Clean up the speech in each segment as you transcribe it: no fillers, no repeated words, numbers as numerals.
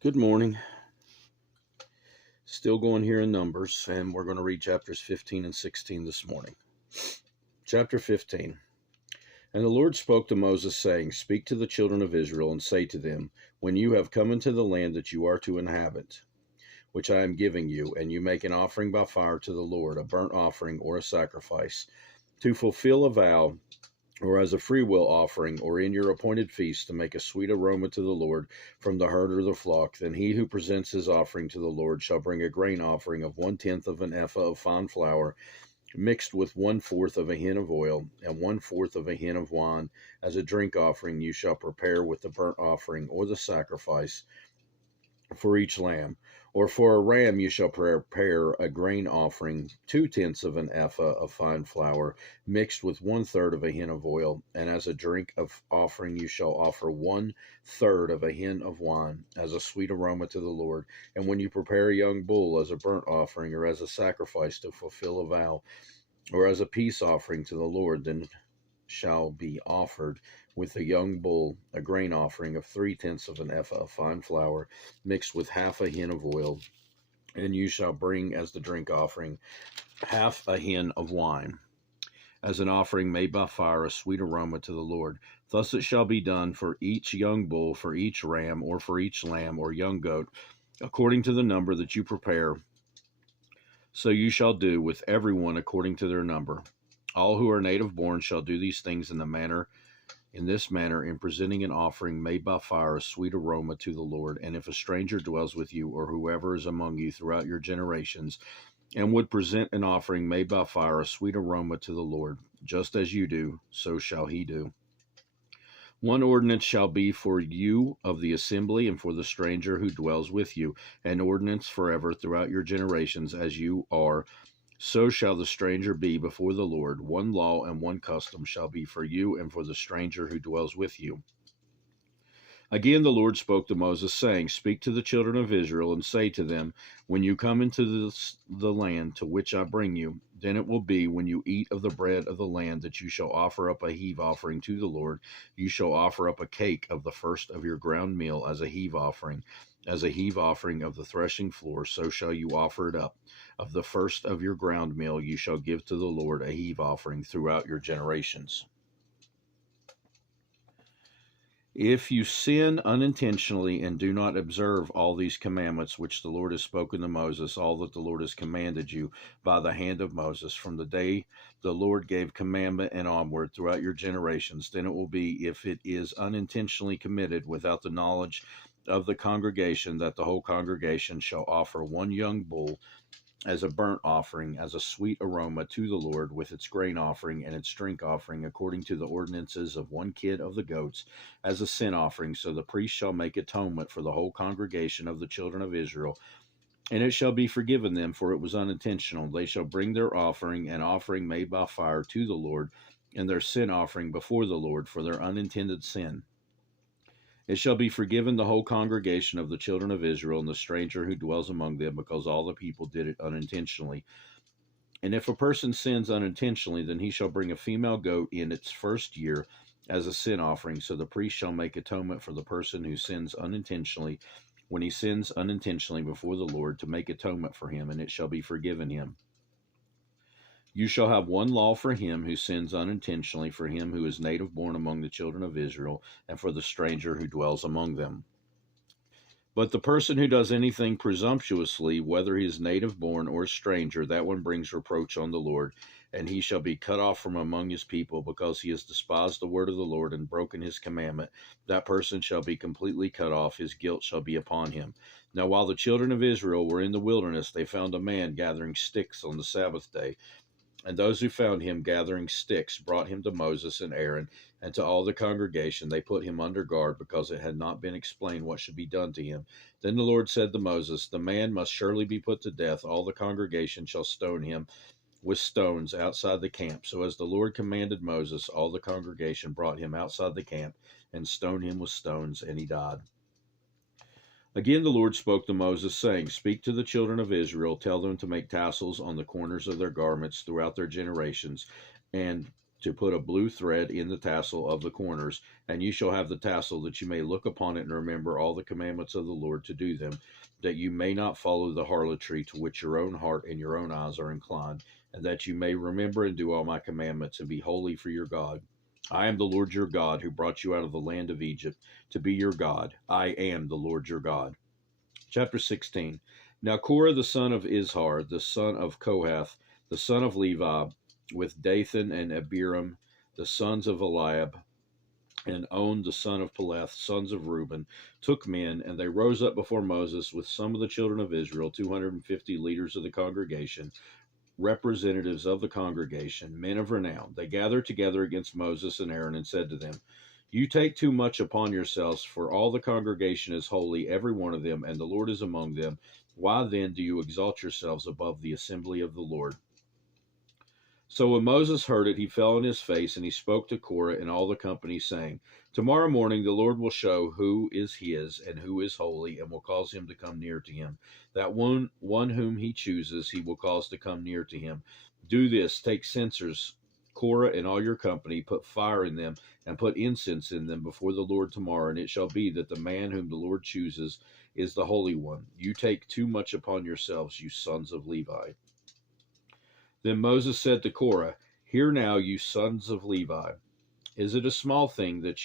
Good morning. Still going here in Numbers, and we're going to read chapters 15 and 16 this morning. Chapter 15. And the Lord spoke to Moses, saying, Speak to the children of Israel, and say to them, When you have come into the land that you are to inhabit, which I am giving you, and you make an offering by fire to the Lord, a burnt offering or a sacrifice, to fulfill a vow, or as a freewill offering, or in your appointed feast, to make a sweet aroma to the Lord from the herd or the flock, then he who presents his offering to the Lord shall bring a grain offering of 1/10 of an ephah of fine flour, mixed with 1/4 of a hin of oil, and 1/4 of a hin of wine. As a drink offering you shall prepare with the burnt offering or the sacrifice for each lamb. Or for a ram you shall prepare a grain offering, 2/10 of an ephah of fine flour, mixed with 1/3 of a hin of oil, and as a drink of offering you shall offer 1/3 of a hin of wine, as a sweet aroma to the Lord. And when you prepare a young bull as a burnt offering, or as a sacrifice to fulfill a vow, or as a peace offering to the Lord, then shall be offered with the young bull a grain offering of 3/10 of an ephah of fine flour, mixed with half a hin of oil, and you shall bring as the drink offering half a hin of wine, as an offering made by fire, a sweet aroma to the Lord. Thus it shall be done for each young bull, for each ram, or for each lamb or young goat, according to the number that you prepare. So you shall do with everyone according to their number. All who are native born shall do these things in this manner, in presenting an offering made by fire, a sweet aroma to the Lord. And if a stranger dwells with you, or whoever is among you throughout your generations, and would present an offering made by fire, a sweet aroma to the Lord, just as you do, so shall he do. One ordinance shall be for you of the assembly and for the stranger who dwells with you, an ordinance forever throughout your generations, as you are. So shall the stranger be before the Lord. One law and one custom shall be for you and for the stranger who dwells with you. Again the Lord spoke to Moses, saying, Speak to the children of Israel, and say to them, When you come into the land to which I bring you, then it will be, when you eat of the bread of the land, that you shall offer up a heave offering to the Lord. You shall offer up a cake of the first of your ground meal as a heave offering. As a heave offering of the threshing floor, so shall you offer it up. Of the first of your ground meal you shall give to the Lord a heave offering throughout your generations. If you sin unintentionally and do not observe all these commandments which the Lord has spoken to Moses, all that the Lord has commanded you by the hand of Moses, from the day the Lord gave commandment and onward throughout your generations, then it will be, if it is unintentionally committed without the knowledge of the congregation, that the whole congregation shall offer one young bull as a burnt offering, as a sweet aroma to the Lord, with its grain offering and its drink offering, according to the ordinances of one kid of the goats, as a sin offering. So the priest shall make atonement for the whole congregation of the children of Israel, and it shall be forgiven them, for it was unintentional. They shall bring their offering, an offering made by fire, to the Lord, and their sin offering before the Lord for their unintended sin. It shall be forgiven the whole congregation of the children of Israel and the stranger who dwells among them, because all the people did it unintentionally. And if a person sins unintentionally, then he shall bring a female goat in its first year as a sin offering. So the priest shall make atonement for the person who sins unintentionally, when he sins unintentionally before the Lord, to make atonement for him, and it shall be forgiven him. You shall have one law for him who sins unintentionally, for him who is native born among the children of Israel, and for the stranger who dwells among them. But the person who does anything presumptuously, whether he is native born or a stranger, that one brings reproach on the Lord, and he shall be cut off from among his people, because he has despised the word of the Lord and broken his commandment. That person shall be completely cut off. His guilt shall be upon him. Now while the children of Israel were in the wilderness, they found a man gathering sticks on the Sabbath day. And those who found him gathering sticks brought him to Moses and Aaron and to all the congregation. They put him under guard, because it had not been explained what should be done to him. Then the Lord said to Moses, The man must surely be put to death. All the congregation shall stone him with stones outside the camp. So as the Lord commanded Moses, all the congregation brought him outside the camp and stoned him with stones, and he died. Again the Lord spoke to Moses, saying, Speak to the children of Israel, tell them to make tassels on the corners of their garments throughout their generations, and to put a blue thread in the tassel of the corners, and you shall have the tassel that you may look upon it and remember all the commandments of the Lord to do them, that you may not follow the harlotry to which your own heart and your own eyes are inclined, and that you may remember and do all my commandments and be holy for your God. I am the Lord your God who brought you out of the land of Egypt to be your God. I am the Lord your God. Chapter 16. Now Korah the son of Izhar, the son of Kohath, the son of Levi, with Dathan and Abiram, the sons of Eliab, and On the son of Peleth, sons of Reuben, took men, and they rose up before Moses with some of the children of Israel, 250 leaders of the congregation, representatives of the congregation, men of renown. They gathered together against Moses and Aaron and said to them, You take too much upon yourselves, for all the congregation is holy, every one of them, and the Lord is among them. Why then do you exalt yourselves above the assembly of the Lord? So when Moses heard it, he fell on his face, and he spoke to Korah and all the company, saying, Tomorrow morning the Lord will show who is his and who is holy, and will cause him to come near to him. That one whom he chooses he will cause to come near to him. Do this, take censers, Korah and all your company, put fire in them, and put incense in them before the Lord tomorrow, and it shall be that the man whom the Lord chooses is the Holy One. You take too much upon yourselves, you sons of Levi. Then Moses said to Korah, Hear now, you sons of Levi, is it a small thing that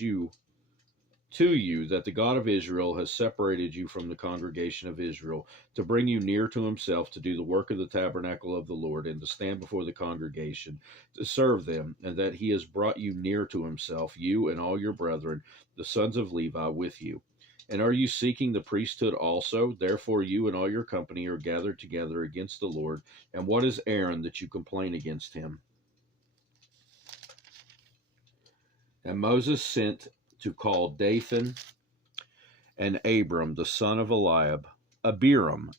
that the God of Israel has separated you from the congregation of Israel, to bring you near to himself, to do the work of the tabernacle of the Lord, and to stand before the congregation, to serve them, and that he has brought you near to himself, you and all your brethren, the sons of Levi, with you? And are you seeking the priesthood also? Therefore you and all your company are gathered together against the Lord. And what is Aaron that you complain against him? And Moses sent to call Dathan and Abiram, the son of Abiram,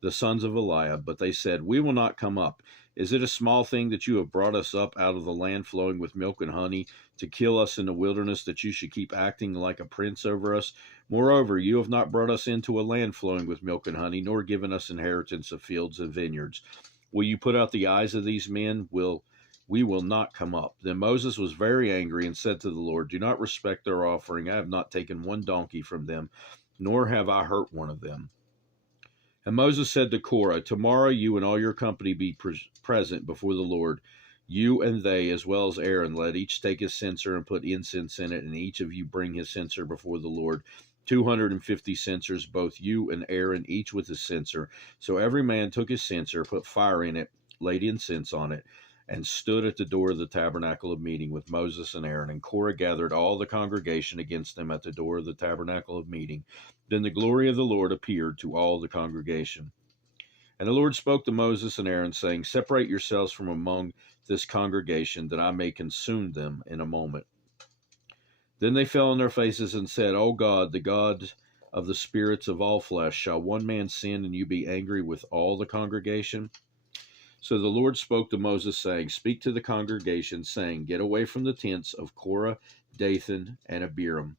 the sons of Eliab. But they said, We will not come up. Is it a small thing that you have brought us up out of the land flowing with milk and honey, to kill us in the wilderness, that you should keep acting like a prince over us? Moreover, you have not brought us into a land flowing with milk and honey, nor given us inheritance of fields and vineyards. Will you put out the eyes of these men? We will not come up. Then Moses was very angry and said to the Lord, Do not respect their offering. I have not taken one donkey from them, nor have I hurt one of them. And Moses said to Korah, Tomorrow you and all your company be present before the Lord. You and they, as well as Aaron, let each take his censer and put incense in it, and each of you bring his censer before the Lord. 250 censers, both you and Aaron, each with his censer. So every man took his censer, put fire in it, laid incense on it, and stood at the door of the tabernacle of meeting with Moses and Aaron. And Korah gathered all the congregation against them at the door of the tabernacle of meeting. Then the glory of the Lord appeared to all the congregation. And the Lord spoke to Moses and Aaron, saying, Separate yourselves from among this congregation, that I may consume them in a moment. Then they fell on their faces and said, O God, the God of the spirits of all flesh, shall one man sin, and you be angry with all the congregation? So the Lord spoke to Moses, saying, Speak to the congregation, saying, Get away from the tents of Korah, Dathan, and Abiram.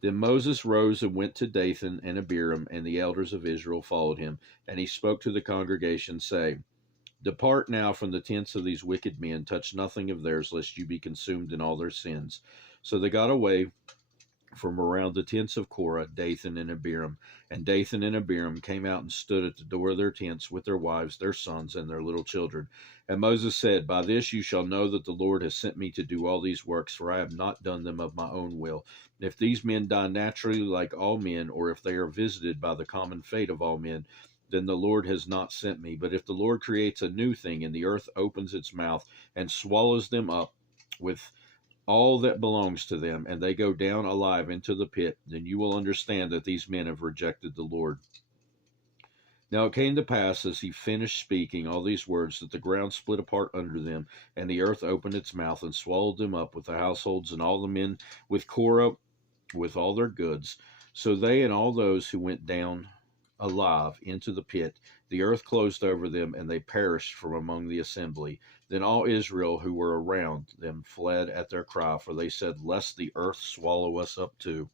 Then Moses rose and went to Dathan and Abiram, and the elders of Israel followed him. And he spoke to the congregation, saying, Depart now from the tents of these wicked men, touch nothing of theirs, lest you be consumed in all their sins. So they got away from around the tents of Korah, Dathan, and Abiram. And Dathan and Abiram came out and stood at the door of their tents with their wives, their sons, and their little children. And Moses said, By this you shall know that the Lord has sent me to do all these works, for I have not done them of my own will. If these men die naturally like all men, or if they are visited by the common fate of all men, then the Lord has not sent me. But if the Lord creates a new thing, and the earth opens its mouth and swallows them up with all that belongs to them, and they go down alive into the pit, then you will understand that these men have rejected the Lord. Now it came to pass, as he finished speaking all these words, that the ground split apart under them, and the earth opened its mouth and swallowed them up, with the households and all the men with Korah, with all their goods. So they and all those who went down alive into the pit, the earth closed over them, and they perished from among the assembly. Then all Israel who were around them fled at their cry, for they said, Lest the earth swallow us up too.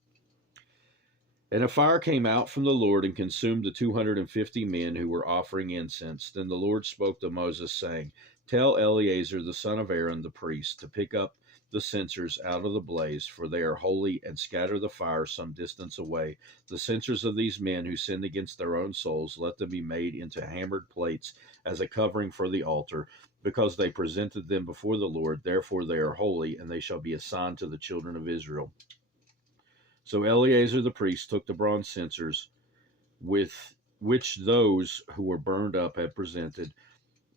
And a fire came out from the Lord and consumed the 250 men who were offering incense. Then the Lord spoke to Moses, saying, Tell Eleazar the son of Aaron the priest to pick up the censers out of the blaze, for they are holy, and scatter the fire some distance away. The censers of these men who sinned against their own souls, let them be made into hammered plates as a covering for the altar, because they presented them before the Lord. Therefore they are holy, and they shall be a sign to the children of Israel. So Eleazar the priest took the bronze censers with which those who were burned up had presented,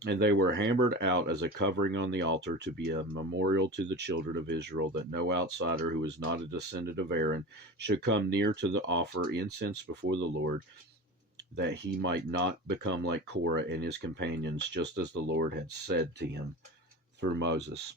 and they were hammered out as a covering on the altar to be a memorial to the children of Israel, that no outsider who is not a descendant of Aaron should come near to the offer incense before the Lord, that he might not become like Korah and his companions, just as the Lord had said to him through Moses.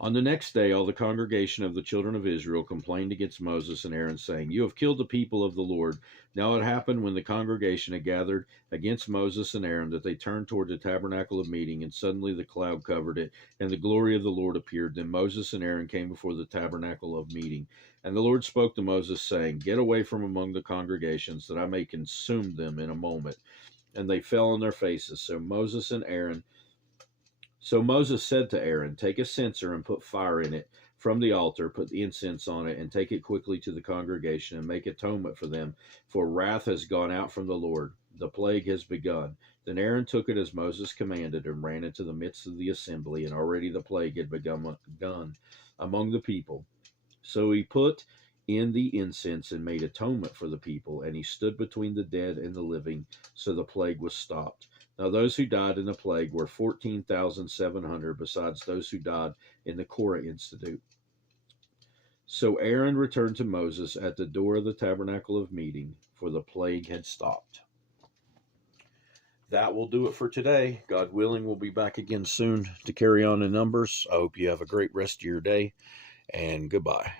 On the next day, all the congregation of the children of Israel complained against Moses and Aaron, saying, You have killed the people of the Lord. Now it happened when the congregation had gathered against Moses and Aaron that they turned toward the tabernacle of meeting, and suddenly the cloud covered it, and the glory of the Lord appeared. Then Moses and Aaron came before the tabernacle of meeting. And the Lord spoke to Moses, saying, Get away from among the congregations, that I may consume them in a moment. And they fell on their faces. So Moses said to Aaron, Take a censer and put fire in it from the altar, put the incense on it, and take it quickly to the congregation, and make atonement for them, for wrath has gone out from the Lord. The plague has begun. Then Aaron took it as Moses commanded, and ran into the midst of the assembly, and already the plague had begun among the people. So he put in the incense and made atonement for the people, and he stood between the dead and the living, so the plague was stopped. Now those who died in the plague were 14,700, besides those who died in the Korah Institute. So Aaron returned to Moses at the door of the tabernacle of meeting, for the plague had stopped. That will do it for today. God willing, we'll be back again soon to carry on in Numbers. I hope you have a great rest of your day, and goodbye.